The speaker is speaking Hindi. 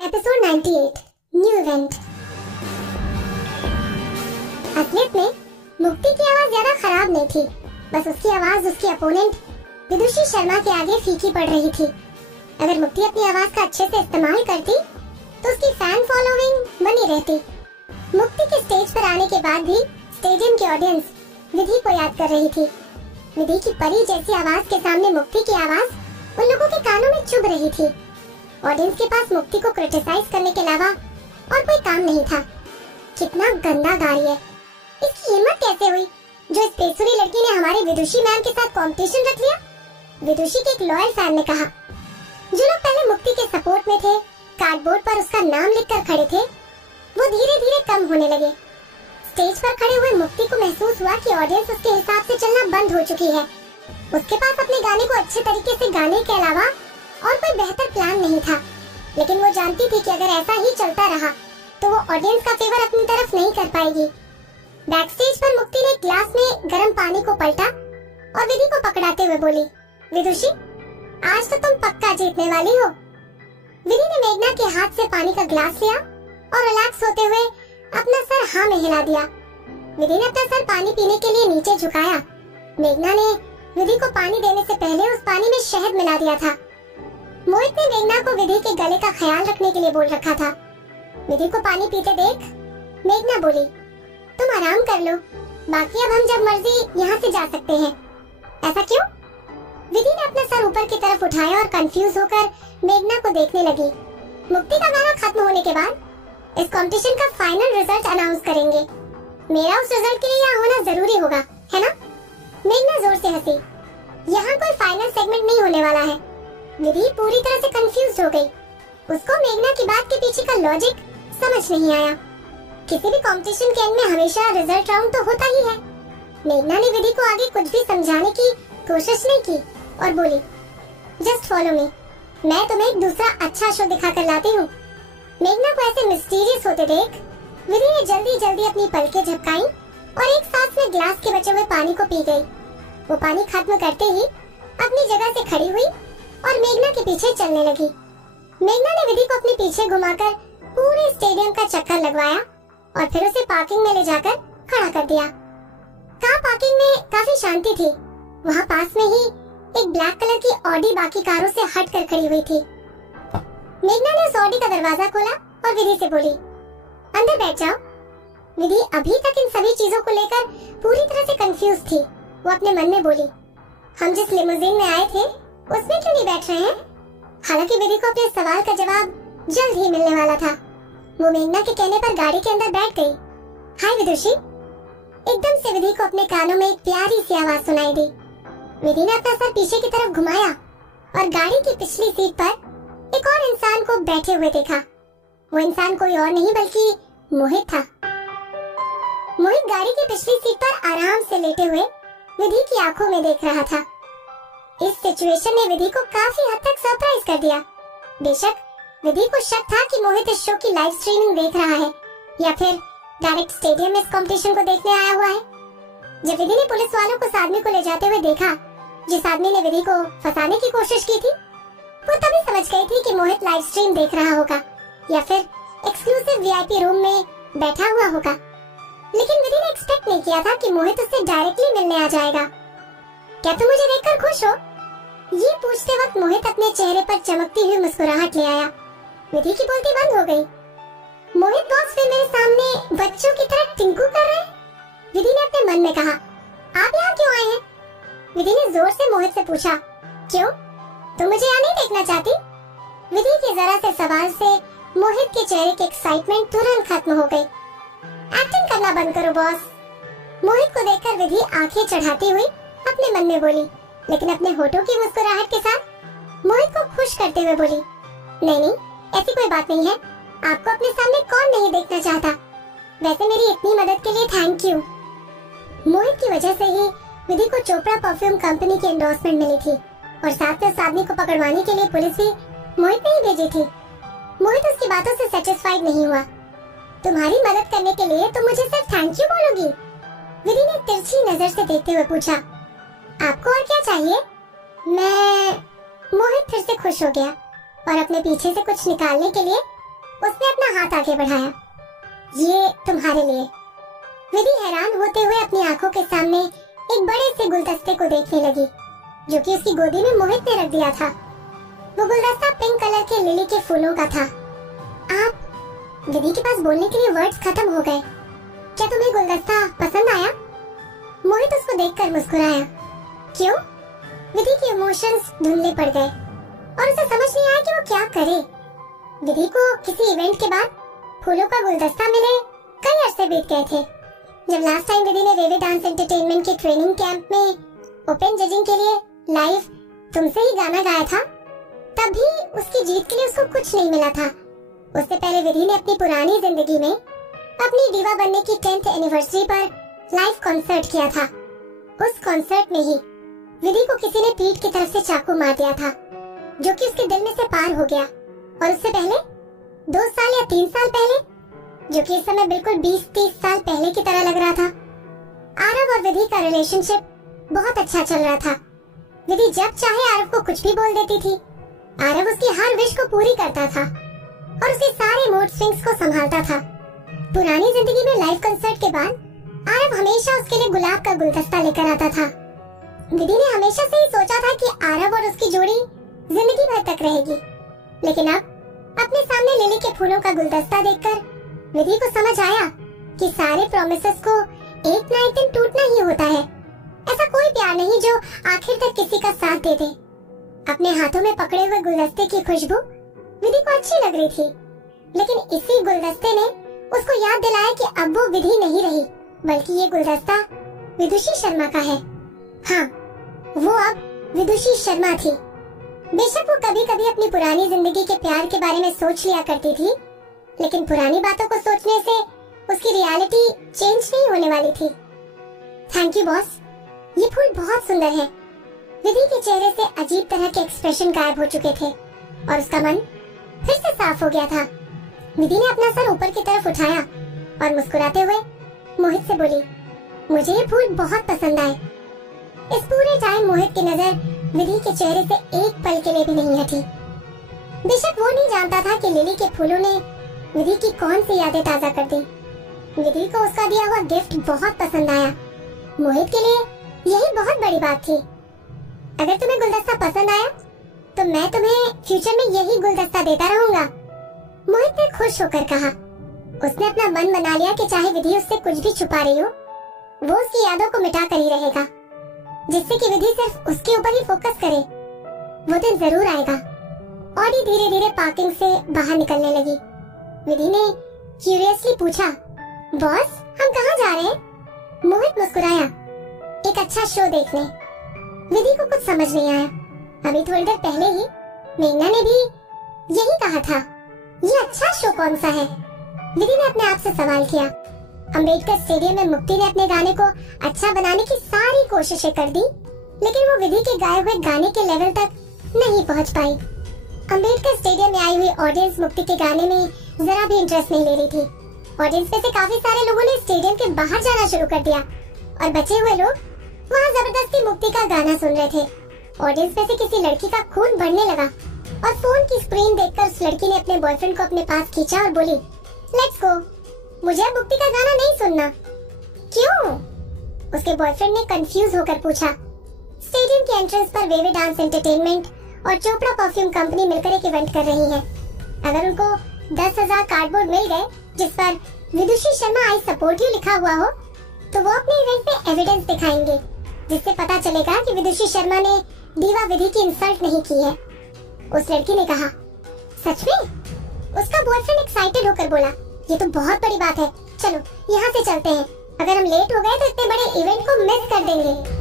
Episode 98 new event. असलियत में मुक्ति की आवाज ज्यादा खराब नहीं थी, बस उसकी आवाज उसकी अपोनेंट विदुषी शर्मा के आगे फीकी पड़ रही थी। अगर मुक्ति अपनी आवाज का अच्छे से इस्तेमाल करती तो उसकी फैन फॉलोइंग बनी रहती। मुक्ति के स्टेज पर आने के बाद भी स्टेडियम की ऑडियंस विधि को याद कर रही थी। विधि की परी जैसी आवाज के सामने मुक्ति की आवाज उन लोगों के कानों में चुभ रही थी। ऑडियंस के पास मुक्ति को क्रिटिसाइज करने के अलावा और कोई काम नहीं था। कितना गंदा गा रही है, इसकी हिम्मत कैसे हुई जो इस बेसुरी लड़की ने हमारी विदुषी मैम के साथ कंपटीशन रख लिया। विदुषी के एक लॉयल फैन ने कहा। जो लोग पहले मुक्ति के सपोर्ट में थे, कार्डबोर्ड पर उसका नाम लिखकर खड़े थे, वो धीरे धीरे कम होने लगे। स्टेज पर खड़े हुए मुक्ति को महसूस हुआ कि ऑडियंस उसके हिसाब से चलना बंद हो चुकी है। उसके पास अपने गाने को अच्छे तरीके से गाने के अलावा और कोई बेहतर प्लान नहीं था, लेकिन वो जानती थी कि अगर ऐसा ही चलता रहा तो वो ऑडियंस का फेवर अपनी तरफ नहीं कर पाएगी। बैकस्टेज पर मुक्ति ने ग्लास में गर्म पानी को पलटा और विधि को पकड़ाते हुए बोली, विदुषी आज तो तुम पक्का जीतने वाली हो। विधि ने मेघना के हाथ से पानी का ग्लास लिया और रिलैक्स होते हुए अपना सर हाँ में हिला दिया। विधि ने अपना सर पानी पीने के लिए नीचे झुकाया। मेघना ने विधि को पानी देने से पहले उस पानी में शहद मिला दिया था। मोहित ने मेघना को विधि के गले का ख्याल रखने के लिए बोल रखा था। विधि को पानी पीते देख मेघना बोली, तुम आराम कर लो, बाकी अब हम जब मर्जी यहाँ से जा सकते हैं। ऐसा क्यों? विधि ने अपना सर ऊपर की तरफ उठाया और कंफ्यूज होकर मेघना को देखने लगी। मुक्ति का गाना खत्म होने के बाद इस कंपटीशन का फाइनल रिजल्ट अनाउंस करेंगे। मेरा उस रिजल्ट के लिए यहाँ होना जरूरी होगा, है ना? मेघना जोर से हंसी। यहाँ कोई फाइनल सेगमेंट नहीं होने वाला है। विधि पूरी तरह से कंफ्यूज हो गई। उसको मेघना की बात के पीछे का लॉजिक समझ नहीं आया। किसी भी कंपटीशन के एंड में हमेशा रिजल्ट राउंड तो होता ही है। मेघना ने विधि को आगे कुछ भी समझाने की कोशिश नहीं की और बोली, जस्ट फॉलो मी, मैं तुम्हें एक दूसरा अच्छा शो दिखा कर लाती हूँ। मेघना को ऐसे मिस्टीरियस होते देख विधि ने जल्दी जल्दी अपनी पलकें झपकाई और एक सांस में ग्लास के बचे हुए पानी को पी गई। वो पानी खत्म करते ही अपनी जगह से खड़ी हुई और मेघना के पीछे चलने लगी। मेघना ने विधि को अपने पीछे घुमाकर पूरे स्टेडियम का चक्कर लगवाया और फिर उसे पार्किंग में ले जाकर खड़ा कर दिया। कार पार्किंग में काफी शांति थी। वहाँ पास में ही एक ब्लैक कलर की ऑडी बाकी कारों से हट कर खड़ी हुई थी। मेघना ने उस ऑडी का दरवाजा खोला और विधि से बोली, अंदर बैठ जाओ। विधि अभी तक इन सभी चीजों को लेकर पूरी तरह से कंफ्यूज थी। वो अपने मन में बोली, हम जिस लिमोजिन में आए थे उसमें क्यों नहीं बैठ रहे हैं? हालांकि विधि को अपने सवाल का जवाब जल्द ही मिलने वाला था। वो मेघना के कहने पर गाड़ी के अंदर बैठ गई। हाय विदुषी। एकदम से विधि को अपने कानों में एक प्यारी सी आवाज सुनाई दी। विधि ने अपना सर पीछे की तरफ घुमाया और गाड़ी की पिछली सीट पर एक और इंसान को बैठे हुए देखा। वो इंसान कोई और नहीं बल्कि मोहित था। मोहित गाड़ी की पिछली सीट पर आराम से लेटे हुए विधि की आंखों में देख रहा था। इस सिचुएशन ने विधि को काफी हद तक सरप्राइज कर दिया। बेशक विधि को शक था कि मोहित इस शो की लाइव स्ट्रीमिंग देख रहा है या फिर डायरेक्ट स्टेडियम में इस कंपटीशन को देखने आया हुआ है। जब विधि ने पुलिस वालों को उस आदमी को ले जाते हुए देखा जिस आदमी ने विधि को फंसाने की कोशिश की थी, वो तभी समझ गई थी कि मोहित लाइव स्ट्रीम देख रहा होगा या फिर एक्सक्लूसिव वीआईपी रूम में बैठा हुआ होगा। लेकिन विधि ने एक्सपेक्ट नहीं किया था कि मोहित उससे डायरेक्टली मिलने आ जाएगा। क्या तुम मुझे देखकर खुश हो? ये पूछते वक्त मोहित अपने चेहरे पर चमकती हुई मुस्कुराहट ले आया। विधि की बोलती बंद हो गई। मोहित बॉस फिर मेरे सामने बच्चों की तरह टिंकू कर रहे हैं? विधि ने अपने मन में कहा। आप यहाँ क्यों आए हैं? विधि ने जोर से मोहित से पूछा। क्यों, तुम मुझे यहाँ नहीं देखना चाहती? विधि के जरा से सवाल से मोहित के चेहरे की एक्साइटमेंट तुरंत खत्म हो गई। एक्टिंग करना बंद करो बॉस। मोहित को देखकर विधि आंखें चढ़ाती हुई अपने मन में बोली, लेकिन अपने होठों की मुस्कुराहट के साथ मोहित को खुश करते हुए बोली, नहीं नहीं, ऐसी कोई बात नहीं है। आपको अपने सामने कौन नहीं देखना चाहता। वैसे मेरी इतनी मदद के लिए थैंक यू। मोहित की वजह से ही विधि को चोपड़ा परफ्यूम कंपनी की एंडोर्समेंट मिली थी और साथ में उस आदमी को पकड़वाने के लिए पुलिस भी मोहित ने ही भेजी थी। मोहित उसकी बातों से सेटिस्फाइड नहीं हुआ। तुम्हारी मदद करने के लिए तुम मुझे सिर्फ थैंक यू बोलोगी? विधि ने तिरछी नजर से देखते हुए पूछा। आपको और क्या चाहिए? मोहित फिर से खुश हो गया और अपने पीछे से कुछ निकालने के लिए उसने अपना हाथ आगे बढ़ाया। ये तुम्हारे लिए। विधि हैरान होते हुए अपनी आंखों के सामने एक बड़े से गुलदस्ते को देखने लगी, जो कि उसकी गोदी में मोहित ने रख दिया था। वो गुलदस्ता पिंक कलर के लिली के फूलों का था। आप, विधि के पास बोलने के लिए वर्ड्स खत्म हो गए। क्या तुम्हें गुलदस्ता पसंद आया? मोहित उसको देखकर मुस्कुराया। क्यों? विधि के इमोशंस धुंधले पड़ गए और उसे समझ नहीं आया कि वो क्या करे। विधि को किसी इवेंट के बाद फूलों का गुलदस्ता मिले कई अरसे बीत गए थे। जब लास्ट टाइम विधि ने वेवे डांस एंटरटेनमेंट के ट्रेनिंग कैंप में ओपन जजिंग के लिए लाइव तुमसे ही गाना गाया था, तब भी उसकी जीत के लिए उसको कुछ नहीं मिला था। उससे पहले विधि ने अपनी पुरानी जिंदगी में अपनी डीवा बनने की 10th एनिवर्सरी पर लाइव कॉन्सर्ट किया था। उस कॉन्सर्ट में ही विधि को किसी ने पीठ की तरफ से चाकू मार दिया था, जो कि उसके दिल में से पार हो गया। और उससे पहले 2 साल या 3 साल पहले, जो कि इस समय बिल्कुल 20-30 साल पहले की तरह लग रहा था, आरव और विधि का रिलेशनशिप बहुत अच्छा चल रहा था। विधि जब चाहे आरव को कुछ भी बोल देती थी। आरव उसकी हर विश को पूरी करता था और उसके सारे मूड स्विंग्स को संभालता था। पुरानी जिंदगी में लाइव कंसर्ट के बाद आरव हमेशा उसके लिए गुलाब का गुलदस्ता लेकर आता था। विधि ने हमेशा से ही सोचा था कि आरव और उसकी जोड़ी जिंदगी भर तक रहेगी, लेकिन अब अपने सामने लिली के फूलों का गुलदस्ता देखकर विधि को समझ आया कि सारे प्रॉमिसेस को एक ना एक दिन टूटना ही होता है। ऐसा कोई प्यार नहीं जो आखिर तक किसी का साथ दे दे। अपने हाथों में पकड़े हुए गुलदस्ते की खुशबू विधि को अच्छी लग रही थी, लेकिन इसी गुलदस्ते ने उसको याद दिलाया कि अब वो विधि नहीं रही, बल्कि ये गुलदस्ता विदुषी शर्मा का है। हाँ, वो अब विदुषी शर्मा थी। बेशक वो कभी कभी अपनी पुरानी जिंदगी के प्यार के बारे में सोच लिया करती थी, लेकिन पुरानी बातों को सोचने से उसकी रियलिटी चेंज नहीं होने वाली थी। थैंक यू बॉस, ये फूल बहुत सुंदर है। विधि के चेहरे से अजीब तरह के एक्सप्रेशन गायब हो चुके थे और उसका मन फिर से साफ हो गया था। विधि ने अपना सर ऊपर की तरफ उठाया और मुस्कुराते हुए मोहित से बोली, मुझे ये फूल बहुत पसंद आए। इस पूरे टाइम मोहित की नजर विधि के चेहरे से एक पल के लिए भी नहीं हटी। बेशक वो नहीं जानता था कि लिली के फूलों ने विधि की कौन सी यादें ताजा कर दी। विधि को उसका दिया हुआ गिफ्ट बहुत पसंद आया। मोहित के लिए यही बहुत बड़ी बात थी। अगर तुम्हें गुलदस्ता पसंद आया तो मैं तुम्हें फ्यूचर में यही गुलदस्ता देता रहूंगा, मोहित ने खुश होकर कहा। उसने अपना मन बना लिया कि चाहे विधि उससे कुछ भी छुपा रही हो, वो उसकी यादों को मिटा कर ही रहेगा, जिससे कि विधि सिर्फ उसके ऊपर ही फोकस करे। वो दिन जरूर आएगा। ऑडी धीरे धीरे पार्किंग से बाहर निकलने लगी। विधि ने क्यूरियसली पूछा, बॉस हम कहाँ जा रहे हैं? मोहित मुस्कुराया, एक अच्छा शो देखने। विधि को कुछ समझ नहीं आया। अभी थोड़ी देर पहले ही मेघना ने भी यही कहा था। ये अच्छा शो कौन सा है? विधि ने अपने आप से सवाल किया। अम्बेडकर स्टेडियम में मुक्ति ने अपने गाने को अच्छा बनाने की सारी कोशिशें कर दी, लेकिन वो विधि के गाए हुए गाने के लेवल तक नहीं पहुंच पाई। अम्बेडकर स्टेडियम में आई हुई ऑडियंस मुक्ति के गाने में जरा भी इंटरेस्ट नहीं ले रही थी। ऑडियंस में से काफी सारे लोगों ने स्टेडियम के बाहर जाना शुरू कर दिया और बचे हुए लोग वहाँ जबरदस्ती मुक्ति का गाना सुन रहे थे। ऑडियंस में से किसी लड़की का खून बढ़ने लगा और फोन की स्क्रीन देखकर उस लड़की ने अपने बॉयफ्रेंड को अपने पास खींचा और बोली, लेट्स गो, मुझे अब मुक्ति का गाना नहीं सुनना। क्यों? उसके बॉयफ्रेंड ने कंफ्यूज होकर पूछा। स्टेडियम के एंट्रेंस पर वेवे डांस एंटरटेनमेंट और चोपड़ा परफ्यूम कंपनी मिलकर एक इवेंट कर रही है। अगर उनको 10,000 कार्डबोर्ड मिल गए जिस पर विदुषी शर्मा आई सपोर्ट यू लिखा हुआ हो, तो वो अपने इवेंट में एविडेंस दिखाएंगे, जिससे पता चलेगा कि विदुषी शर्मा ने दीवा विधि की इंसल्ट नहीं की है। उस लड़की ने कहा, सच में? उसका बॉयफ्रेंड एक्साइटेड होकर बोला, ये तो बहुत बड़ी बात है, चलो यहाँ से चलते हैं। अगर हम लेट हो गए तो इतने बड़े इवेंट को मिस कर देंगे।